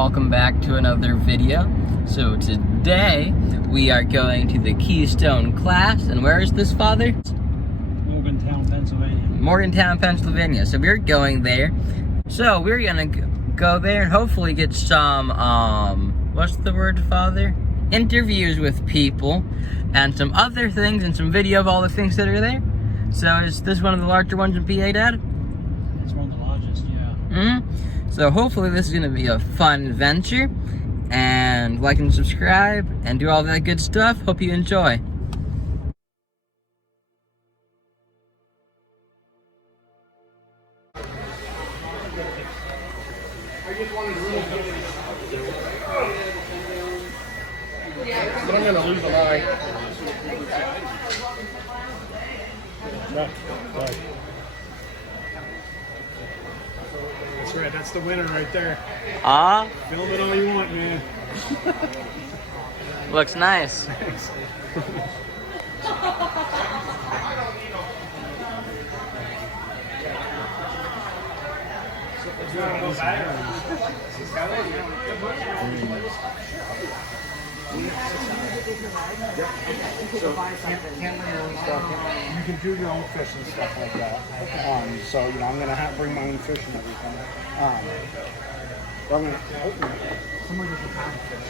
welcome back to another video. So today we are going to the Keystone Clash, and where is this, Father? Morgantown, Pennsylvania. Morgantown, Pennsylvania. So we're going there. So we're gonna go there and hopefully get some what's the word, Father? Interviews with people and some other things and some video of all the things that are there. So is this one of the larger ones in PA, Dad? It's one of the largest, yeah. So hopefully this is going to be a fun adventure, and like and subscribe and do all that good stuff. Hope you enjoy. But I'm gonna lose a line. No, sorry. That's right, that's the winner right there. Film it all you want, man. Looks nice. Thanks. You can do your own fish and stuff like that. So you know, I'm gonna bring my own fish and everything. But I'm gonna someone just a pound of fish.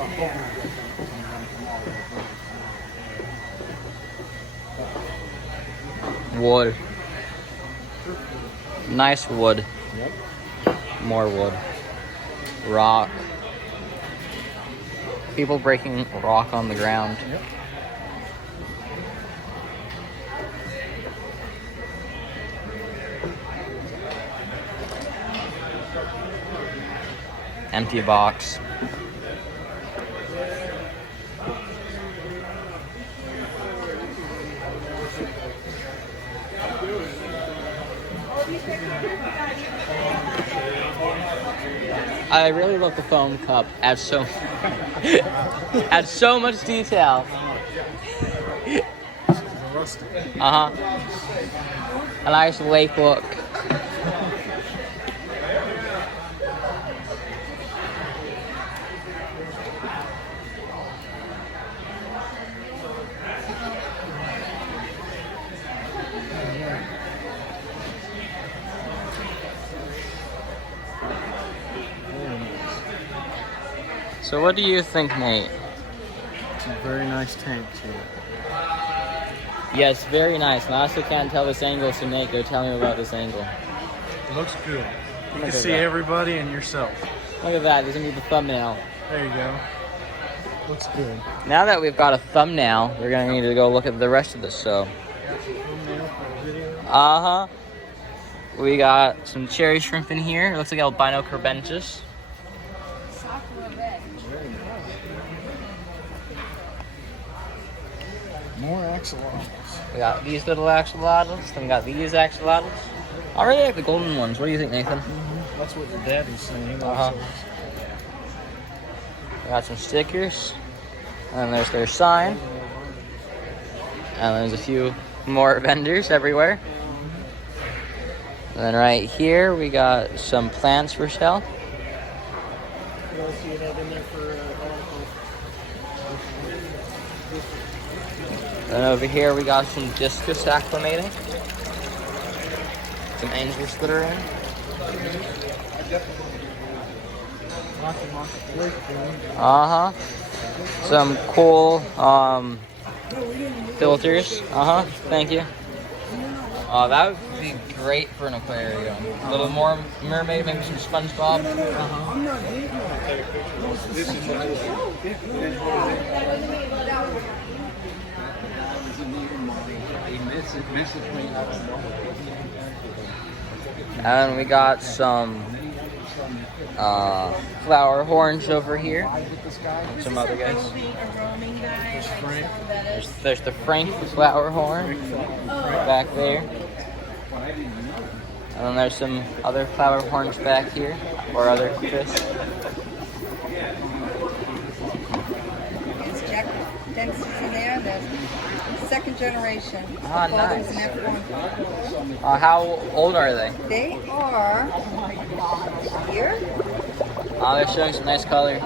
I'm hoping I get some Wood. Nice wood. Yep. More wood. Rock. People breaking rock on the ground. Yep. Empty box. I really love the foam cup. Adds so much detail. A nice lake look. So what do you think, Nate? It's a very nice tank too. Yes, very nice. And I also can't tell this angle, so Nate, go tell me about this angle. It looks good. You Look can at see that. everybody and yourself. Look at that. This is going to be the thumbnail. There you go. Looks good. Now that we've got a thumbnail, we're going to need to go look at the rest of the show. We got some cherry shrimp in here. It looks like albino carbentus. More axolotls. We got these little axolotls. Then we got these axolotls. I really like the golden ones. What do you think, Nathan? That's what your daddy's saying. We got some stickers. And then there's their sign. And there's a few more vendors everywhere. And then right here we got some plants for sale. And over here we got some discus acclimating. Some angels that are in. Some cool filters. Thank you. Oh, that would be great for an aquarium. A little more mermaid, maybe some SpongeBob. And we got some flower horns over here. Some other guys. There's the Frank flower horn back there. And then there's some other flower horns back here, or other fish. There's Jack Dempsey's in there. There's second generation. Ah, The father's nice. an F1. How old are they? They are here. Oh, they're showing some nice color.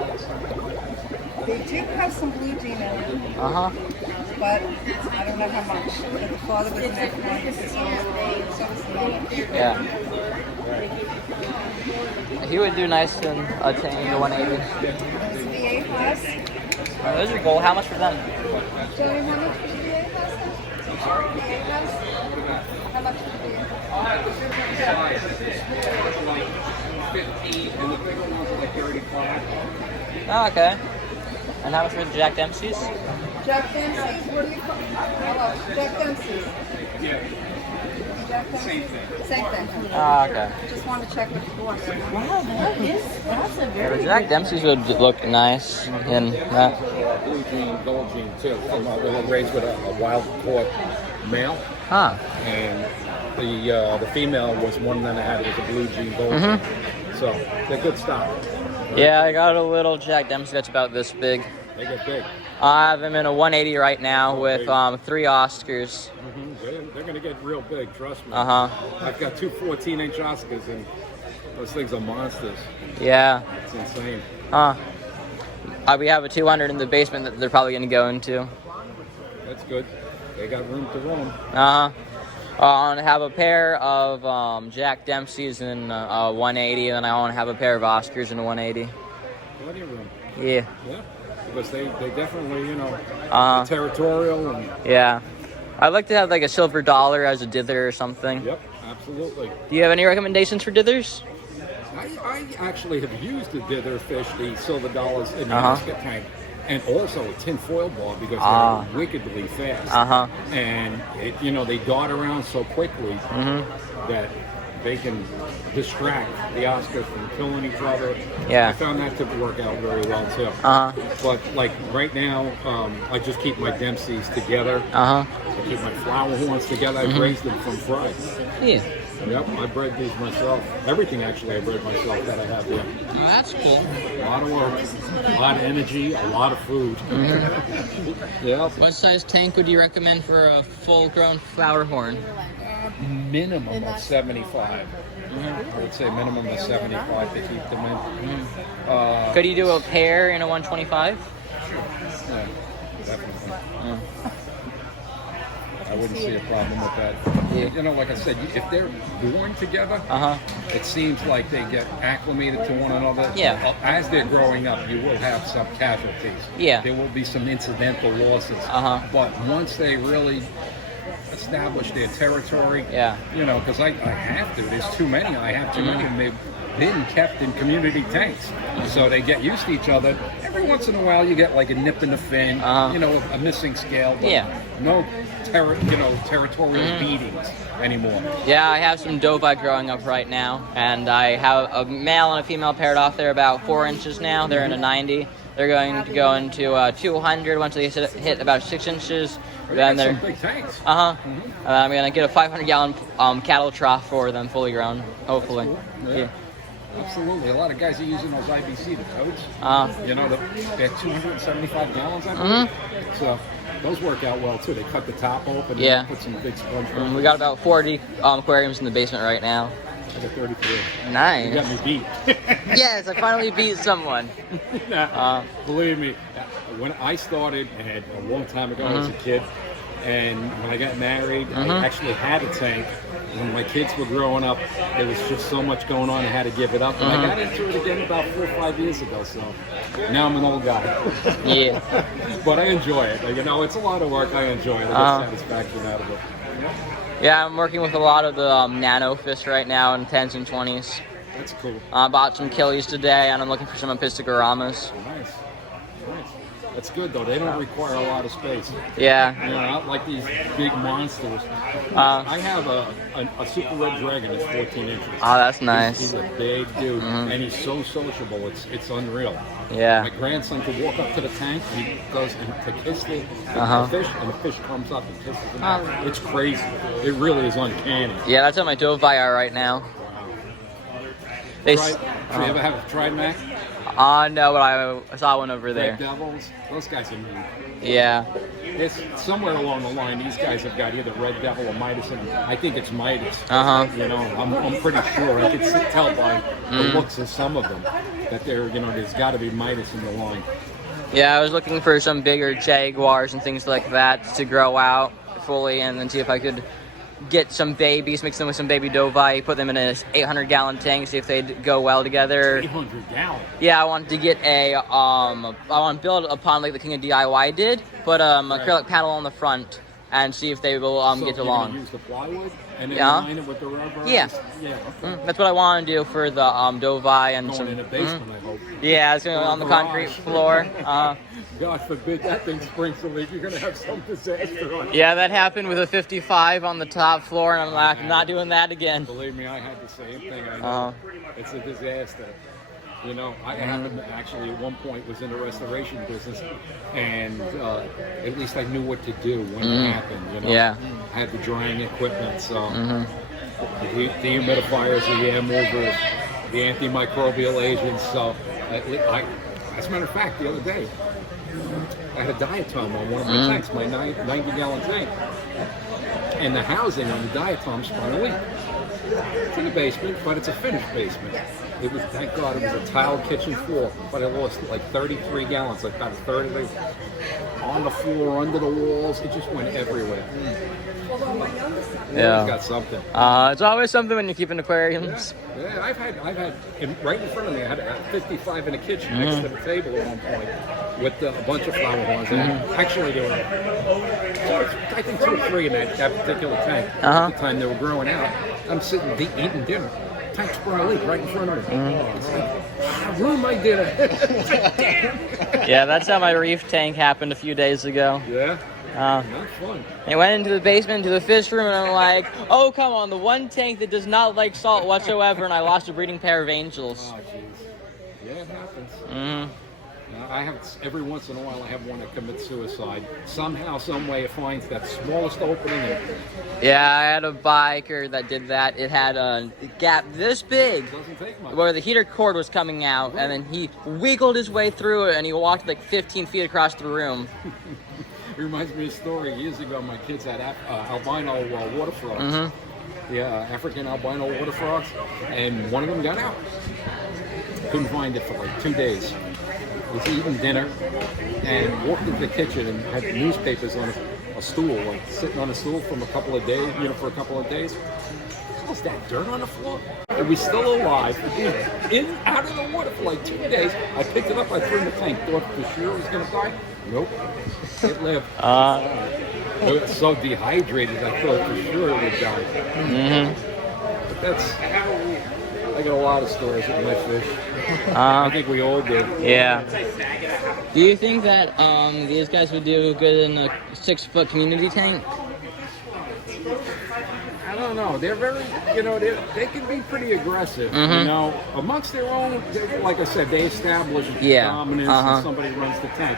They do have some blue jean in it, Uh-huh. but I don't know how much. But the father was an economic, so was the mother. Yeah. He would do nice in a tank, the 180. There's VA class. Oh, those are gold. How much for them? Joey, how much for the VA class? VA class? How much for the VA? 15, and the bigger ones are like 35. Oh, okay. And how much for the Jack Dempsey's? Jack Dempsey's, what do you call it? Hello, Jack Dempsey's. Yeah. Jack Dempsey's? Same thing. Oh, okay. Just wanted to check what the course. Wow, that's a Yeah, very the Jack Dempsey's would look nice in that. Blue jean, gold jean too. They were raised with a wild caught male, Huh. and the female was one that I had. It was a blue jean, gold jean. So they're good stock. Yeah, I got a little Jack Dempsey that's about this big. They get big. I have him in a 180 right now with 3 Oscars. They're going to get real big, trust me. Uh-huh. I've got 2 14-inch Oscars, and those things are monsters. Yeah. It's insane. Huh. We have a 200 in the basement that they're probably going to go into. That's good. They got room to roam. Uh-huh. I want to have a pair of Jack Dempsey's in a 180, and I want to have a pair of Oscars in a 180. Plenty of room. Yeah. Yeah. Because they definitely, you know, Uh, territorial and... yeah. I'd like to have like a silver dollar as a dither or something. Yep, absolutely. Do you have any recommendations for dithers? I actually have used the dither fish, the silver dollars in the Uh-huh. basket tank, and also a tin foil ball because Ah. they're wickedly fast. Uh-huh. And they dart around so quickly that they can distract the Oscars from killing each other. Yeah. I found that to work out very well too. Uh-huh. But like right now, I just keep my Dempseys together. Uh-huh. I keep my flower horns together. I raised them from fry. Yeah. Yep, I bred these myself. Everything actually I bred myself that I have here. Oh, that's cool. A lot of work, a lot of energy, a lot of food. Yep. What size tank would you recommend for a full-grown flower horn? Minimum of 75. I would say minimum of 75 to keep them in. Could you do a pair in a 125? Yeah, definitely. Mm. I wouldn't see a problem with that. Yeah. You know, like I said, if they're born together, Uh-huh. it seems like they get acclimated to one another. Yeah. As they're growing up, you will have some casualties. Yeah. There will be some incidental losses. Uh-huh. But once they really establish their territory, Yeah. you know, because I have to. There's too many. I have too many, and they've been kept in community tanks. So they get used to each other. Every once in a while, you get like a nip in the fin, Uh-huh. you know, a missing scale. But Yeah. no territorial beatings anymore. Yeah, I have some Dovi growing up right now, and I have a male and a female paired off. They're about 4 inches now. They're in a 90. They're going to go into 200 once they hit about 6 inches. They Then got they're some big tanks. uh-huh. I'm gonna get a 500-gallon cattle trough for them, fully grown, hopefully. Yeah. Absolutely. A lot of guys are using those IBC, the totes. You know, they're 275 gallons, I believe. So those work out well too. They cut the top open Yeah. and put some big sponge. We got about 40 aquariums in the basement right now. I got 33. You Nice. got me beat. Yes, I finally beat someone. Believe me, when I started, and a long time ago as a kid, and when I got married, I actually had a tank. When my kids were growing up, there was just so much going on, I had to give it up. And I got into it again about 4 or 5 years ago, so now I'm an old guy. Yeah. But I enjoy it. Like, you know, it's a lot of work. I enjoy it. I get satisfaction out of it. Yeah, I'm working with a lot of the nano fish right now in 10s and 20s. That's cool. I bought some killies today, and I'm looking for some Epistogoramas. Nice. That's good, though. They don't require a lot of space. Yeah. You know, not like these big monsters. I have a super red dragon that's 14 inches. Oh, that's nice. He's a big dude, and he's so sociable. It's unreal. Yeah. My grandson could walk up to the tank, and he goes to kiss the fish, and the fish comes up and kisses him. It's crazy. It really is uncanny. Yeah, that's how my Dovi are right now. They. Tried, you ever have tried Mac? No, but I saw one over there. Red Devils. Those guys are mean. Yeah. It's somewhere along the line. These guys have got either Red Devil or Midas, and I think it's Midas. You know, I'm pretty sure. I can tell by the looks of some of them that they're, you know, there's got to be Midas in the line. Yeah, I was looking for some bigger Jaguars and things like that to grow out fully, and then see if I could get some babies, mix them with some baby Dovi, put them in a 800-gallon tank, see if they'd go well together. 800 gallons. Yeah, I wanted to get a I want to build upon like the King of DIY did, put acrylic panel on the front and see if they will So get you're along. gonna use the plywood and then Yeah. line it with the rubber. Yeah. Yeah. Okay. That's what I want to do for the Dovi and Going some. in a basement, I hope. Yeah, it's gonna go on the concrete floor. God forbid that thing springs a leak. You're gonna have some disaster on it. Yeah, that happened with a 55 on the top floor, and I'm like, I'm not doing that again. Believe me, I had the same thing. I know. It's a disaster. You know, I happened to actually at one point was in the restoration business, and at least I knew what to do when it happened. You know, Yeah. I had the drying equipment, so the humidifiers, the air movers, the antimicrobial agents. So, as a matter of fact, the other day I had a diatom on one of my tanks, my 90-gallon tank, and the housing on the diatom sprung a leak. It's in the basement, but it's a finished basement. It was, thank God, it was a tiled kitchen floor, but I lost like 33 gallons, like about a third of it on the floor, under the walls. It just went everywhere. Yeah. It's got something. It's always something when you keep in aquariums. Yeah, I've had, right in front of me, I had a 55 in the kitchen next to the table at one point with a bunch of flower horns. And actually, there were, I think 2 or 3 in that particular tank. At the time they were growing out, I'm sitting eating dinner. Tank sprung a leak right in front of me. It's like, I ruined my dinner. Yeah, that's how my reef tank happened a few days ago. Yeah? Not fun. I went into the basement, into the fish room, and I'm like, oh, come on, the one tank that does not like salt whatsoever, and I lost a breeding pair of angels. Oh, jeez. Yeah, it happens. I have, every once in a while, I have one that commits suicide. Somehow, some way, it finds that smallest opening. Yeah, I had a biker that did that. It had a gap this big Doesn't take much. where the heater cord was coming out, and then he wiggled his way through it, and he walked like 15 feet across the room. It reminds me of a story. Years ago, my kids had albino water frogs. Yeah, African albino water frogs, and one of them got out. Couldn't find it for like 2 days. Was eating dinner and walked into the kitchen and had newspapers on a stool, like sitting on a stool from a couple of days, for a couple of days. Was that dirt on the floor? It was still alive. It was out of the water for like 2 days. I picked it up, I threw it in the tank, thought for sure it was going to die. Nope. It lived. It was so dehydrated, I thought for sure it would die. But that's, I got a lot of stories with my fish. I think we all do. Yeah. Do you think that these guys would do good in a 6-foot community tank? I don't know. They're very, they can be pretty aggressive. Amongst their own. Like I said, they establish dominance, and somebody runs the tank.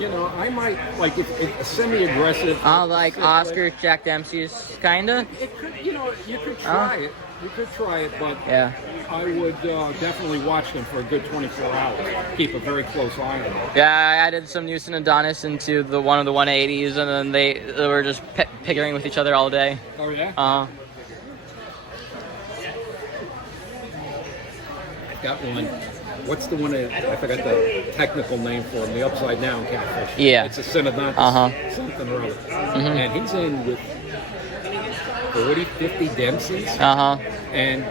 I might like if a semi-aggressive. Like Oscar, Jack Dempsey's kinda. It could, you could try it. You could try it, but yeah, I would definitely watch them for a good 24 hours. Keep a very close eye on them. Yeah, I added some Houston Adonis into one of the 180s, and then they were just pickering with each other all day. Oh yeah. I've got one. What's the one I forgot the technical name for him? The upside down catfish. Yeah. It's a Synodontis something or other. And he's in with 40, 50 Dempseys. And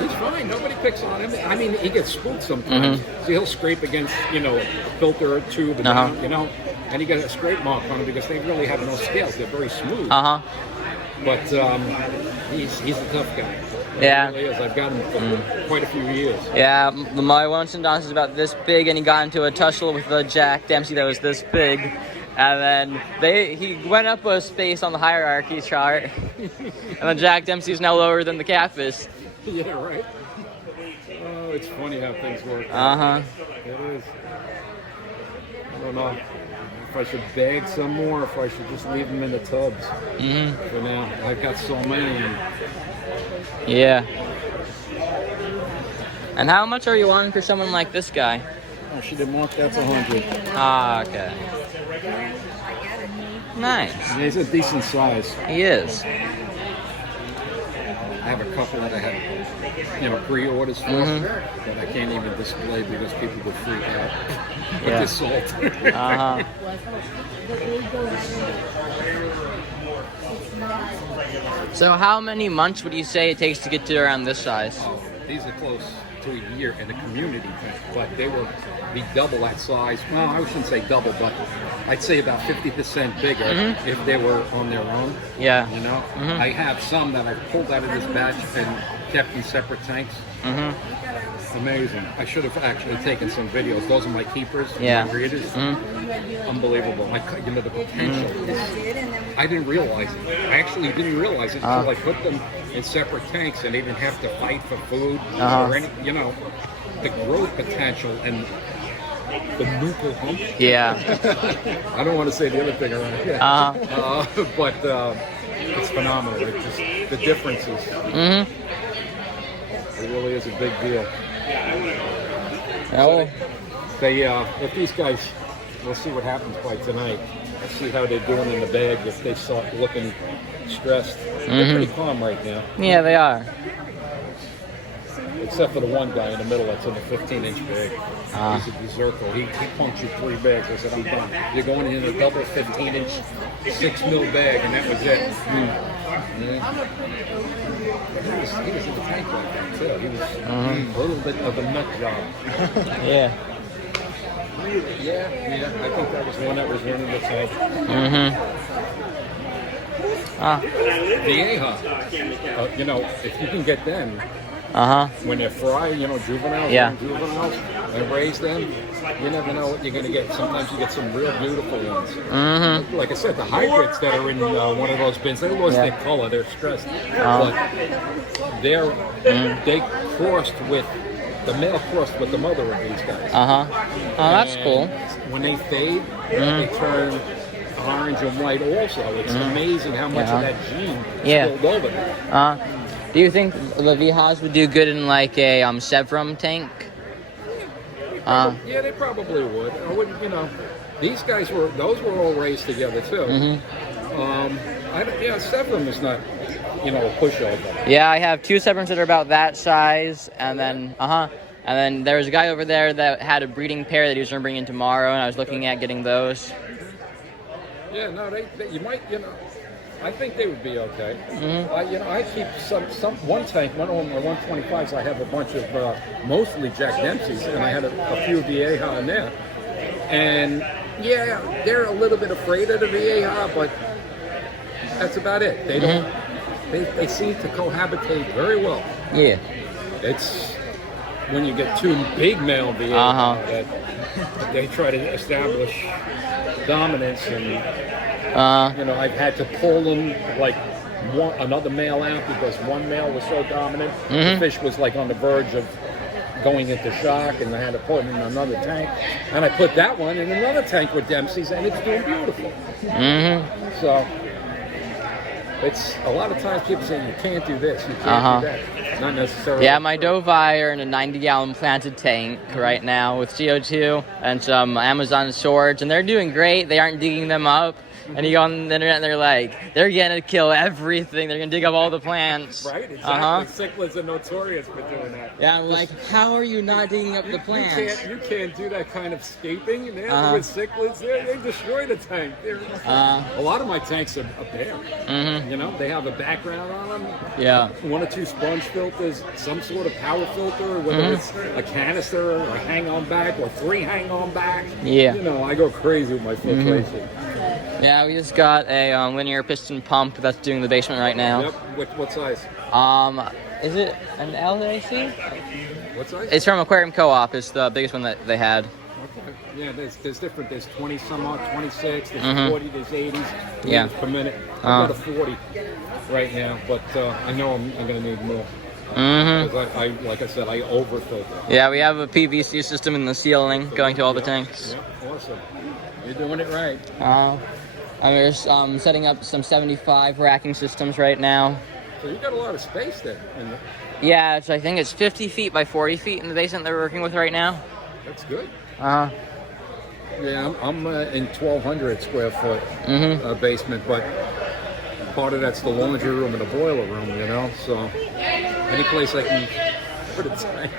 he's fine. Nobody picks on him. I mean, he gets spooked sometimes. So he'll scrape against, filter or tube, and and he gets a scrape mark on him because they really have no scales. They're very smooth. But he's a tough guy. Yeah. He really is. I've got him for quite a few years. Yeah, my one Synodontis is about this big, and he got into a tussle with the Jack Dempsey that was this big. And then he went up a space on the hierarchy chart, and then Jack Dempsey's now lower than the catfish. Yeah, right. Oh, it's funny how things work. It is. I don't know if I should bag some more, or if I should just leave them in the tubs for now. I've got so many. Yeah. And how much are you wanting for someone like this guy? Oh, she didn't want that's 100. Ah, okay. Nice. Yeah, he's a decent size. He is. I have a couple that I have, pre-orders for that I can't even display because people would freak out with the salt. Uh-huh. So how many months would you say it takes to get to around this size? These are close to a year in the community, but they will be double that size. Well, I shouldn't say double, but I'd say about 50% bigger if they were on their own. Yeah. You know, I have some that I pulled out of this batch and kept in separate tanks. Amazing. I should have actually taken some videos. Those are my keepers, my breeders. Unbelievable. The potential is, I didn't realize it. I actually didn't realize it until I put them in separate tanks and they didn't have to fight for food or any, the growth potential and the nuchal hump. Yeah. I don't want to say the other thing around here. But it's phenomenal. It's just the differences. It really is a big deal. Oh. If these guys, we'll see what happens by tonight. We'll see how they're doing in the bag. If they start looking stressed, they're pretty calm right now. Yeah, they are. Except for the one guy in the middle that's in the 15-inch bag. He's a berserker. He punctured 3 bags. I said, I'm done. You're going in a double 15-inch 6 mil bag, and that was it. He was in the tank like that, too. He was a little bit of a nut job. Yeah. Yeah, I think that was one that was running the tank. Vieja, if you can get them, when they're fried, juveniles, and raise them, you never know what you're going to get. Sometimes you get some real beautiful ones. Like I said, the hybrids that are in one of those bins, they lost their color, they're stressed. But they crossed with, the male crossed with the mother of these guys. Oh, that's cool. When they fade, they turn orange and white also. It's amazing how much of that gene spilled over there. Do you think the Vijas would do good in like a sFishroom tank? Yeah, they probably would. I wouldn't, these guys those were all raised together too. sFishroom is not, a pushover. Yeah, I have 2 sFishroms that are about that size, and then and then there was a guy over there that had a breeding pair that he was going to bring in tomorrow, and I was looking at getting those. Yeah, no, you might, I think they would be okay. I keep one tank, one of my 125s. I have a bunch of mostly Jack Dempsey's, and I had a few Vieja in there. And yeah, they're a little bit afraid of the Vieja, but that's about it. They don't. They seem to cohabitate very well. Yeah. It's when you get 2 big male Vieja that they try to establish dominance and. I've had to pull them like another male out because one male was so dominant. The fish was like on the verge of going into shock, and I had to put him in another tank. And I put that one in another tank with Dempsey's, and it's doing beautiful. So it's a lot of times people say you can't do this, you can't do that. Not necessarily. Yeah, my Dovi are in a 90-gallon planted tank right now with CO2 and some Amazon swords, and they're doing great. They aren't digging them up. And you go on the internet and they're like, they're gonna kill everything. They're gonna dig up all the plants. Right, exactly. Cichlids are notorious for doing that. Yeah, I'm like, how are you not digging up the plants? You can't do that kind of scaping. With cichlids, they destroy the tank. A lot of my tanks are bare. They have a background on them. Yeah. 1 or 2 sponge filters, some sort of power filter, whether it's a canister or a hang-on back or 3 hang-on back. Yeah. I go crazy with my filtration. Yeah, we just got a linear piston pump that's doing the basement right now. Yep. What size? Is it an LAC? What size? It's from Aquarium Co-op. It's the biggest one that they had. Okay. Yeah, there's different. There's 20 some odd, 26. There's 40. There's 80s. Yeah. Per minute. I've got a 40 right now, but I know I'm going to need more. Because I, like I said, I overfilled it. Yeah, we have a PVC system in the ceiling going to all the tanks. Yeah, awesome. You're doing it right. And we're setting up some 75 racking systems right now. So you got a lot of space there. Yeah, I think it's 50 feet by 40 feet in the basement they're working with right now. That's good. Uh-huh. Yeah, I'm in 1,200 square foot basement, but part of that's the laundry room and the boiler room, you know. So any place I can put a tank.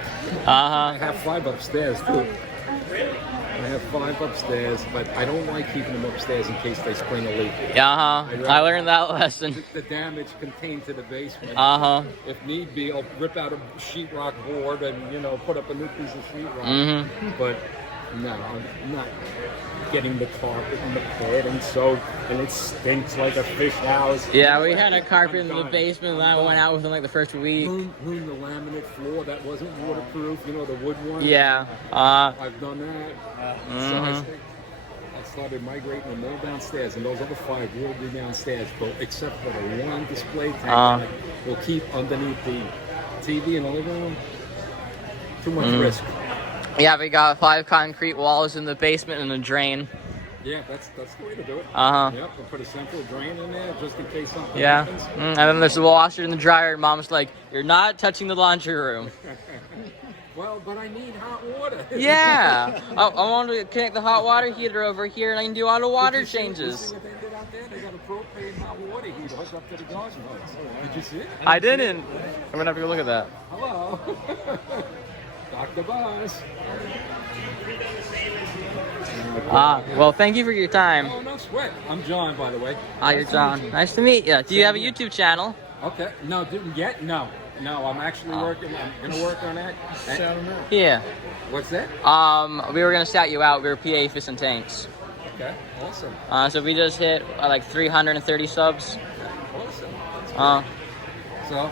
I have 5 upstairs too. I have 5 upstairs, but I don't like keeping them upstairs in case they spring a leak. I learned that lesson. The damage contained to the basement. If need be, I'll rip out a sheetrock board and, you know, put up a new piece of sheetrock. But no, I'm not getting the carpet and the padding soaked, and it stinks like a fish house. Yeah, we had a carpet in the basement that went out within like the first week. Ruined the laminate floor that wasn't waterproof, you know, the wood one. Yeah. I've done that. So I started migrating them all downstairs, and those other 5 will be downstairs, but except for the one display tank that we'll keep underneath the TV in the living room. Too much risk. Yeah, we got 5 concrete walls in the basement and a drain. Yeah, that's the way to do it. Yep, we'll put a central drain in there just in case something yeah. happens. And then there's the washer and the dryer, and Mom's like, "You're not touching the laundry room." Well, but I need hot water. Yeah. I want to connect the hot water heater over here, and I can do all the water changes. See what they did out there? They got a propane hot water heater hooked up to the garden hose. Did you see it? I didn't. I'm gonna have to go look at that. Hello. Dr. Boss. Well, thank you for your time. Oh, no sweat. I'm John, by the way. You're John. Nice to meet you. Do you have a YouTube channel? Okay. No, didn't yet? No. No, I'm actually working. I'm going to work on that. Yeah. What's that? We were gonna shout you out. We were PA Fish and Tanks. Okay. Awesome. So we just hit like 330 subs. Awesome. So,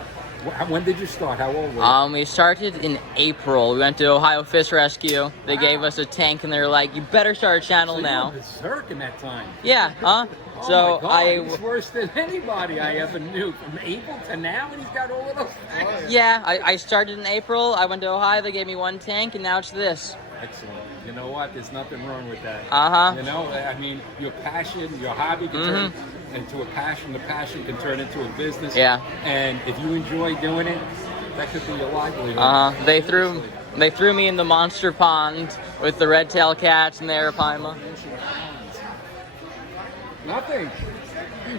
when did you start? How old were you? We started in April. We went to Ohio Fish Rescue. They gave us a tank, and they were like, "You better start a channel now." You were berserk in that time. Yeah. Oh So my God, he's worse than anybody I ever knew. From April to now, and he's got all of those things. Yeah, I started in April. I went to Ohio. They gave me 1 tank, and now it's this. Excellent. You know what? There's nothing wrong with that. Uh-huh. You know, I mean, your passion, your hobby can turn into a passion. The passion can turn into a business. Yeah. And if you enjoy doing it, that could be your livelihood. They threw me in the monster pond with the red tail cats and the arapaima. Nothing.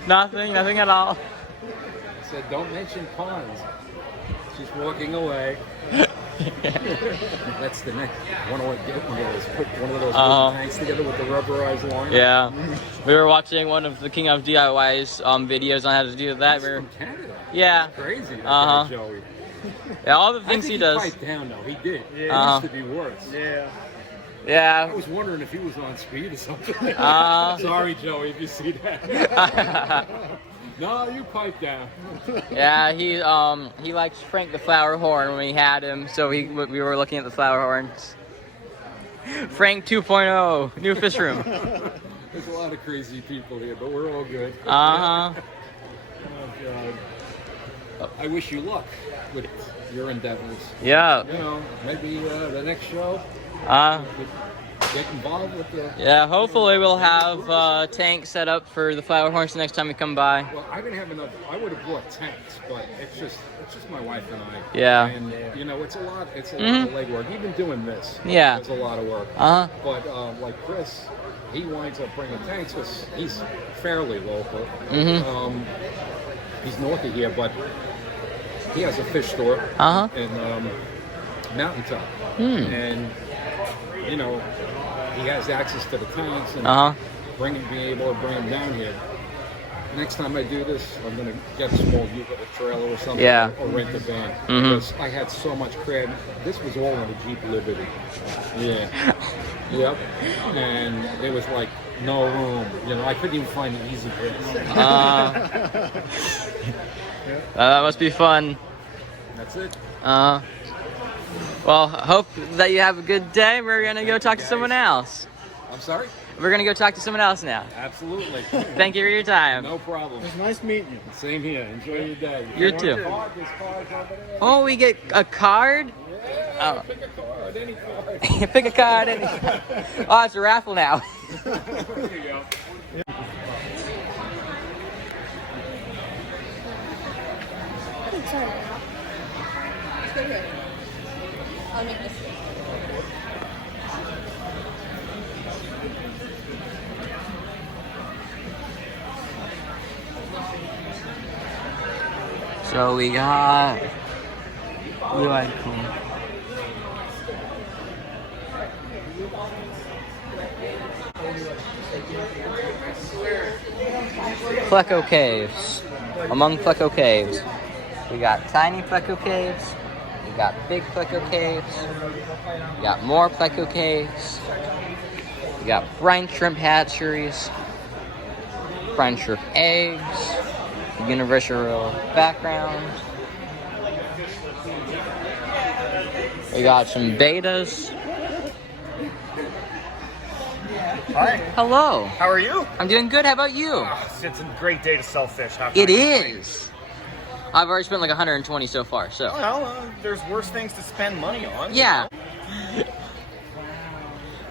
Nothing at all. I said, don't mention ponds. She's walking away. That's the next. I want to get one of those. Put one of those tanks together with the rubberized line. Yeah. We were watching one of the King of DIY's videos on how to do that. He's from Canada. Yeah. That's crazy. That guy, Joey. Yeah, all the things he does. He piped down though. He did. Yeah. It used to be worse. Yeah. Yeah. I was wondering if he was on speed or something. Sorry, Joey, if you see that. No, you pipe down. Yeah, he likes Frank the flower horn when we had him, so we were looking at the flower horns. Frank 2.0, new fish room. There's a lot of crazy people here, but we're all good. Uh-huh. Oh, God. I wish you luck with your endeavors. Yeah. You know, maybe the next show. Get involved with the. Yeah, hopefully we'll have a tank set up for the flower horns the next time we come by. Well, I didn't have enough. I would have brought tanks, but it's just my wife and I. Yeah. And you know, it's a lot. It's a lot of legwork. Even doing this. Yeah. It's a lot of work. But like Chris, he winds up bringing tanks because he's fairly local. He's north of here, but he has a fish store in Mountaintop, and you know. He has access to the tanks and being able to bring them down here. Next time I do this, I'm going to get a small unit, a trailer or something, or rent a van. Because I had so much crab. This was all in a Jeep Liberty. Yeah. Yep. And there was like no room. You know, I couldn't even find the easy bits. That must be fun. That's it. Well, hope that you have a good day. We're going to go talk to someone else. I'm sorry? We're going to go talk to someone else now. Absolutely. Thank you for your time. No problem. It's nice meeting you. Same here. Enjoy your day. You too. There's cards over there. Oh, we get a card? Yeah, pick a card, any card. Pick a card. Oh, it's a raffle now. There you go. good here. I'll make this. So we got blue-eyed cool. Pleco Caves. Among Pleco Caves, we got tiny Pleco Caves, we got big Pleco Caves, we got more Pleco Caves, we got brine shrimp hatcheries, brine shrimp eggs, universal background. We got some betas. Hi. Hello. How are you? I'm doing good. How about you? It's a great day to sell fish. How can It I complain? is. I've already spent like 120 so far, so. Well, there's worse things to spend money on. Yeah.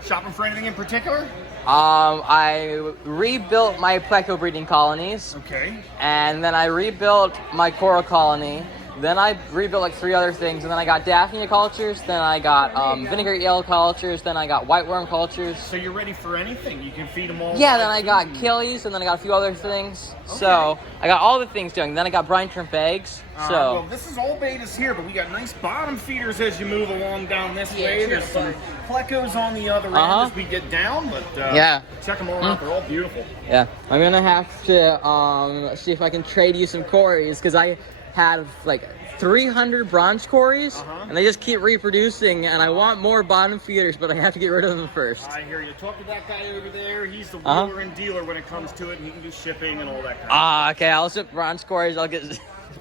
Shopping for anything in particular? I rebuilt my pleco breeding colonies, Okay. and then I rebuilt my coral colony. Then I rebuilt like 3 other things, and then I got Daphnia cultures, then I got vinegar eel cultures, then I got whiteworm cultures. So you're ready for anything? You can feed them all. Yeah, then I got killies, and then I got a few other things. So I got all the things doing. Then I got brine shrimp eggs. Well, this is all betas here, but we got nice bottom feeders as you move along down this way. There's some plecos on the other end as we get down, but yeah, check them all out. They're all beautiful. yeah. I'm gonna have to see if I can trade you some cories, because I had like 300 bronze cories, and they just keep reproducing, and I want more bottom feeders, but I have to get rid of them first. I hear you. Talk to that guy over there. He's the wheeler and dealer when it comes to it, and he can do shipping and all that kind of Okay, I'll ship bronze cories, I'll get...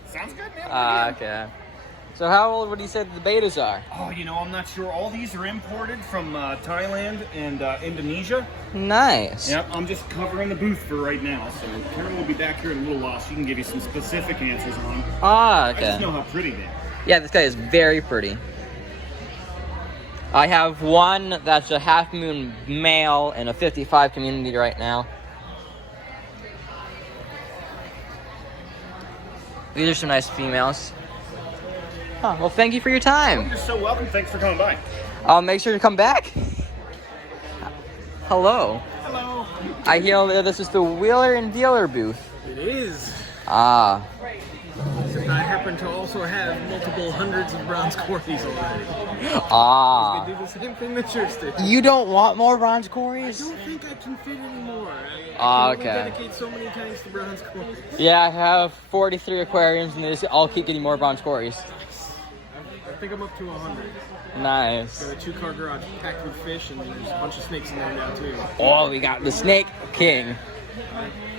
Sounds good, man. Okay. So how old would you say the betas are? Oh, you know, I'm not sure. All these are imported from Thailand and Indonesia. Nice. Yep, I'm just covering the booth for right now, so Karen will be back here in a little while. She can give you some specific answers on them. I Okay. just know how pretty they are. Yeah, this guy is very pretty. I have one that's a half moon male in a 55 community right now. These are some nice females. Huh, well, thank you for your time. You're so welcome. Thanks for coming by. I'll make sure to come back. Hello. Hello. I hear that this is the wheeler and dealer booth. It is. Ah. Except I happen to also have multiple hundreds of bronze cories already. Ah. They do the same thing that yours did. You don't want more bronze I cories? don't think I can fit anymore. I can Okay. only dedicate so many tanks to bronze cories. Yeah, I have 43 aquariums, and they just all keep getting more bronze cories. I think I'm up to 100. Nice. Got a 2-car garage packed with fish, and there's a bunch of snakes in there now too. Oh, we got the Snake King.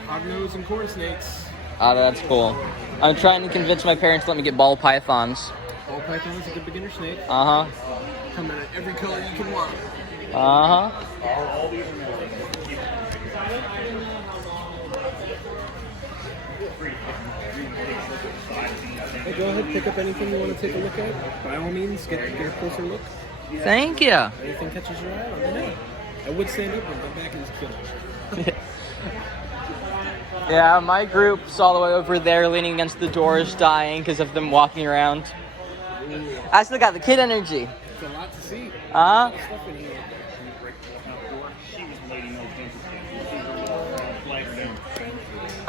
Hognose and corn snakes. Oh, that's cool. I'm trying to convince my parents to let me get ball pythons. Ball python is a good beginner snake. Uh-huh. Come in every color you can want. Uh-huh. Hey, go ahead, pick up anything you want to take a look at. By all means, get a closer look. Thank you. Anything catches your eye, let me know. I would stand up and go back and kill it. Yeah, my group's all the way over there leaning against the doors dying because of them walking around. I still got the kid energy. It's a lot to see. Uh-huh. Stuff in here.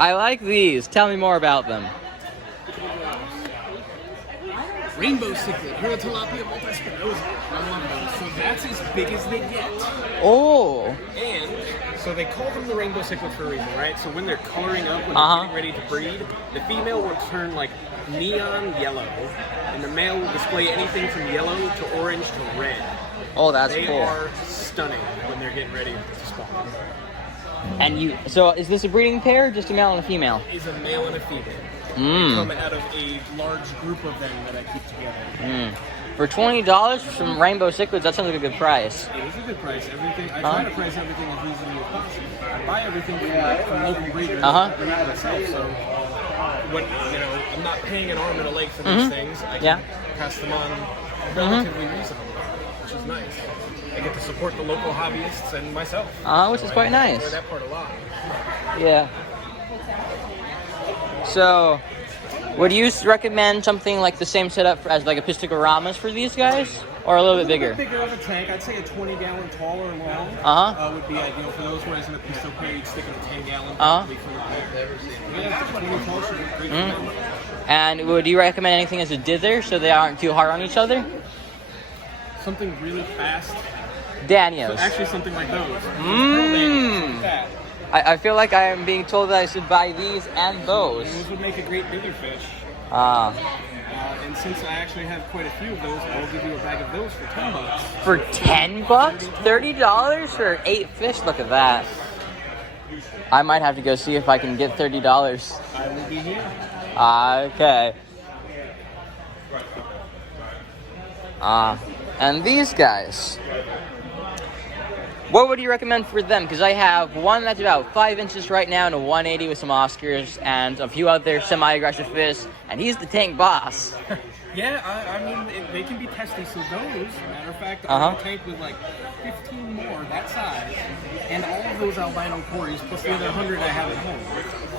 I like these. Tell me more about them. Rainbow cichlid, Huratilapia multispinosa. I love those. So that's as big as they get. Oh. And so they call them the rainbow cichlid for a reason, right? So when they're coloring up, when Uh-huh. they're getting ready to breed, the female will turn like neon yellow, and the male will display anything from yellow to orange to red. Oh, that's They cool. are stunning when they're getting ready to spawn. And so is this a breeding pair or just a male and a female? Is a male and a female. They Mmm. come out of a large group of them that I keep together. For $20 for some rainbow cichlids, that sounds like a good price. It is a good price. Everything I try to price everything as reasonably as possible. I buy everything from local breeders. Uh-huh. I bring it myself, so what I'm not paying an arm and a leg for these things. I can pass them on relatively reasonably, which is nice. I get to support the local hobbyists and myself. Which is quite I enjoy nice. that part a lot. Yeah. So, Would you recommend something like the same setup as like a Piscicoramas for these guys, or a little bit bigger? Bigger of a tank. I'd say a 20-gallon tall or long would be ideal for those. Whereas in a Pisto Pair, you'd stick in a 10-gallon probably for the pair. Yeah, 20 tall should be great for them. And would you recommend anything as a dither so they aren't too hard on each other? Something really fast. Danios. So actually, something like those. Mmm. I feel like I am being told that I should buy these and those. Those would make a great dither fish. And since I actually have quite a few of those, I'll give you a bag of those for $10. For $10? $30 for 8 fish? Look at that. I might have to go see if I can get $30. I will be here. Okay. And these guys. What would you recommend for them? Because I have one that's about 5 inches right now and a 180 with some Oscars and a few other semi-aggressive fish, and he's the tank boss. Yeah, I mean, they can be testy, so those, matter of fact, I have a tank with like 15 more that size, and all of those albino cories, plus the other 100 I have at home.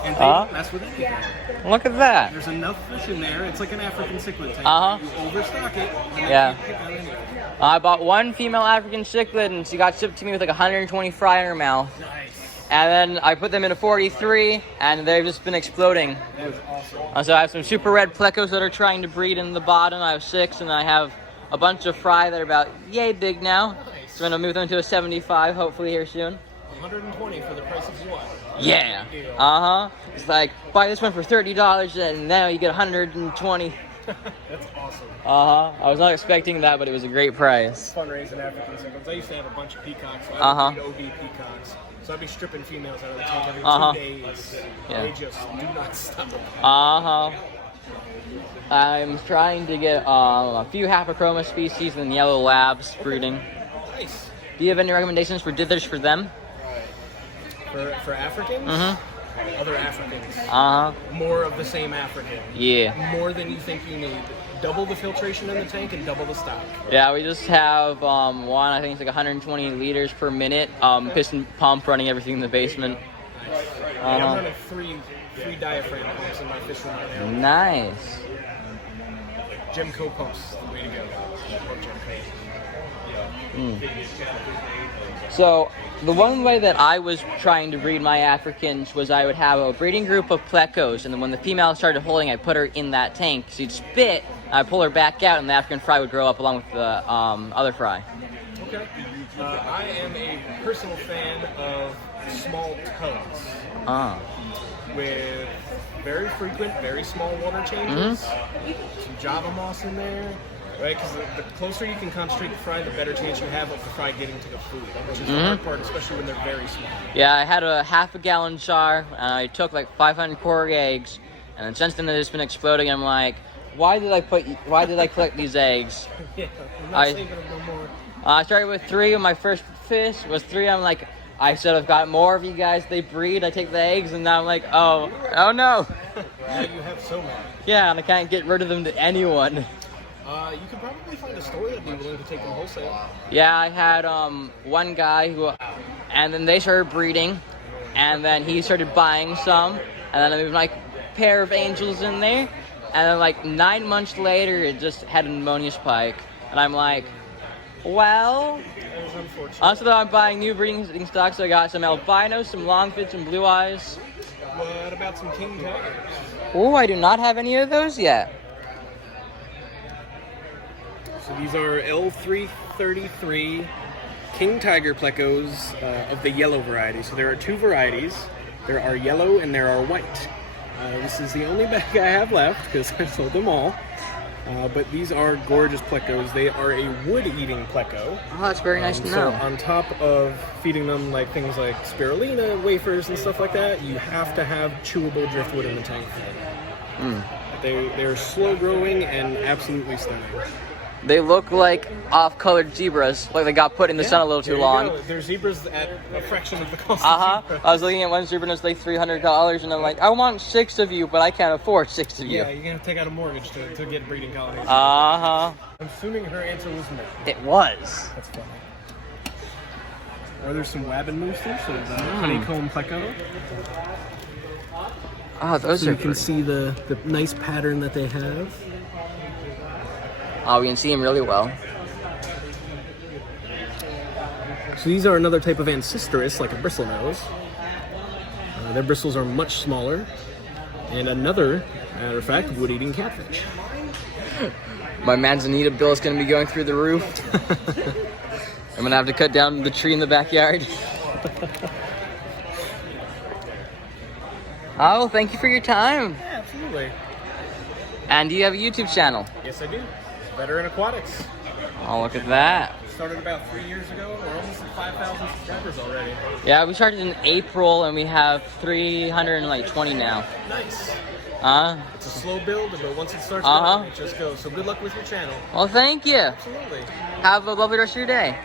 And they don't mess with anything. Look at that. There's enough fish in there, it's like an African cichlid tank. You overstock it, and you can't pick on anything. I bought one female African cichlid, and she got shipped to me with like 120 fry in her mouth. Nice. And then I put them in a 43, and they've just been exploding. That was awesome. So I have some super red plecos that are trying to breed in the bottom. I have 6, and I have a bunch of fry that are about yay big now. Nice. So I'm gonna move them to a 75, hopefully here soon. 120 for the price of one. Yeah. It's like, buy this one for $30, and now you get 120. That's awesome. I was not expecting that, but it was a great price. Fun raising African cichlids. I used to have a bunch of peacocks, so I would breed OB peacocks. So I'd be stripping females out of the tank every 2 days. Yeah. They just do not stop. I'm trying to get a few Hapachroma species and yellow labs breeding. Nice. Do you have any recommendations for dithers for them? For Africans? Other Africans. More of the same African. Yeah. More than you think you need. Double the filtration in the tank and double the stock. Yeah, we just have one, I think it's like 120 liters per minute, piston pump running everything in the basement. Nice. I'm running three diaphragm pumps in my fish room right now. Nice. Gemco pumps, the way to go. So, the one way that I was trying to breed my Africans was I would have a breeding group of plecos, and then when the female started holding, I'd put her in that tank. She'd spit, I'd pull her back out, and the African fry would grow up along with the other fry. Okay. I am a personal fan of small tubs. With very frequent, very small water changes. Some Java moss in there. Right, because the closer you can concentrate the fry, the better chance you have of the fry getting to the food, which is the hard part, especially when they're very small. Yeah, I had a half-a-gallon jar, and I took like 500 core eggs, and then since then they've just been exploding. I'm like, why did I collect these eggs? Yeah, I'm not saving them no more. I started with 3 of my first fish. Was 3. I'm like, I should have got more of you guys. They breed. I take the eggs, and now I'm like, oh no. Now you have so many. Yeah, and I can't get rid of them to anyone. You could probably find a store that'd be willing to take them wholesale. Yeah, I had one guy who, and then they started breeding, and then he started buying some, and then I moved like a pair of angels in there, and then like 9 months later, it just had a pneumonia spike, and I'm like, well. That was unfortunate. So I'm buying new breeding stock, so I got some albinos, some longfits, and blue eyes. What about some king tigers? Oh, I do not have any of those yet. So these are L333 king tiger plecos of the yellow variety. So there are 2 varieties. There are yellow and there are white. This is the only bag I have left because I sold them all. But these are gorgeous plecos. They are a wood-eating pleco. Oh, that's very nice to know. So on top of feeding them like things like spirulina, wafers, and stuff like that, you have to have chewable driftwood in the tank for them. They're slow-growing and absolutely stunning. They look like off-colored zebras, like they got put in the sun a little too long. They're zebras at a fraction of the cost Uh-huh. of zebra. I was looking at one zebra and it was like $300, and I'm like, I want 6 of you, but I can't afford 6 of you. Yeah, you're going to take out a mortgage to get breeding colonies. Uh-huh. I'm assuming her answer was no. It was. That's funny. Or there's some Wabbin moosters, so the honeycomb pleco. Oh, those So are you can pretty. see the nice pattern that they have. Oh, we can see them really well. So these are another type of Ancestris, like a bristlenose. Their bristles are much smaller. And another, matter of fact, wood-eating catfish. My manzanita bill is going to be going through the roof. I'm going to have to cut down the tree in the backyard. Oh, thank you for your time. Yeah, absolutely. And do you have a YouTube channel? Yes, I do. Veteran Aquatics. Oh, look at that. Started about 3 years ago. We're almost at 5,000 subscribers already. Yeah, we started in April and we have 320 now. Nice. It's a slow build, but once it starts going, it just goes. So good luck with your channel. Well, thank you. Absolutely. Have a lovely rest of your day.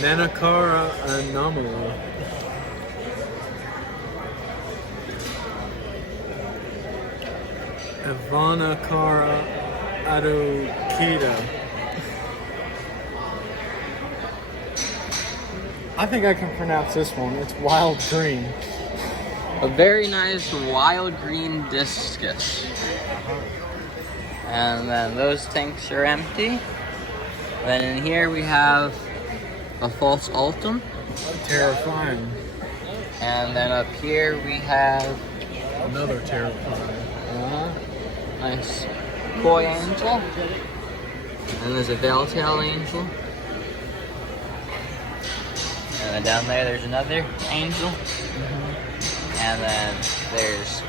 Nanacara Anomaly. Ivanacara Adokita. I think I can pronounce this one. It's wild green. A very nice wild green discus. And then those tanks are empty. Then in here we have a false ultim. Terrifying. And then up here we have Another terrifying. nice koi angel. And there's a veil-tail angel. And then down there's another angel. And then there's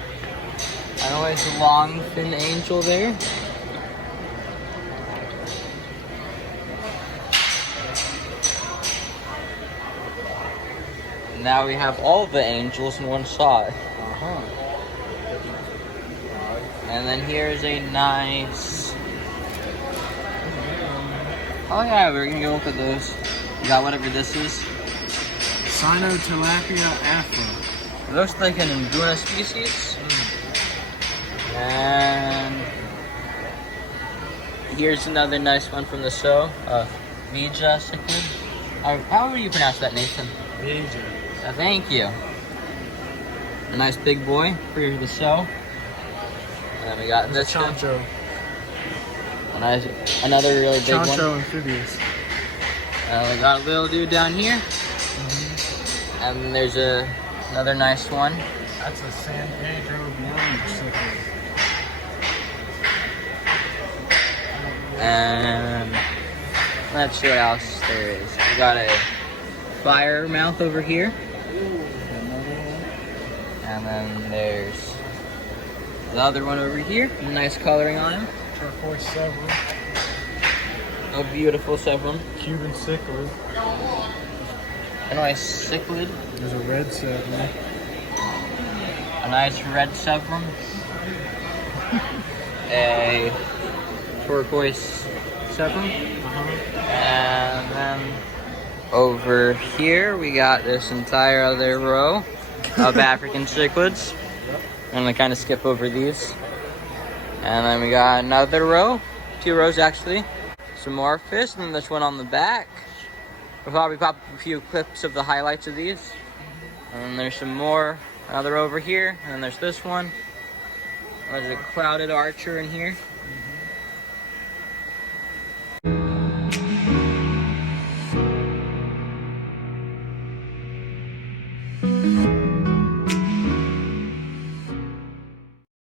always a long fin angel there. Now we have all the angels in one shot. And then here's a nice... Oh yeah, we're gonna go look at those. You got whatever this is. Cynotilapia afra. It looks like an Induna species. And here's another nice one from the show. Vija cichlid. How would you pronounce that, Nathan? Vija. Thank you. A nice big boy for the show. And then we got this one. Chancho. Another really big one. Chancho amphibious. We got a little dude down here. And then there's another nice one. That's a San Pedro Beyond cichlid. And let's see what else there is. We got a fire mouth over here. And then there's the other one over here. Nice coloring on him. Turquoise Severn. A beautiful Severn. Cuban cichlid. A nice cichlid. There's a red Severn. A nice red Severn. A turquoise Severn. And then over here we got this entire other row of African cichlids. I'm gonna kind of skip over these. And then we got another row, 2 rows actually. Some more fish, and then this one on the back. We'll probably pop up a few clips of the highlights of these. And then there's some more, another over here, and then there's this one. There's a clouded archer in here.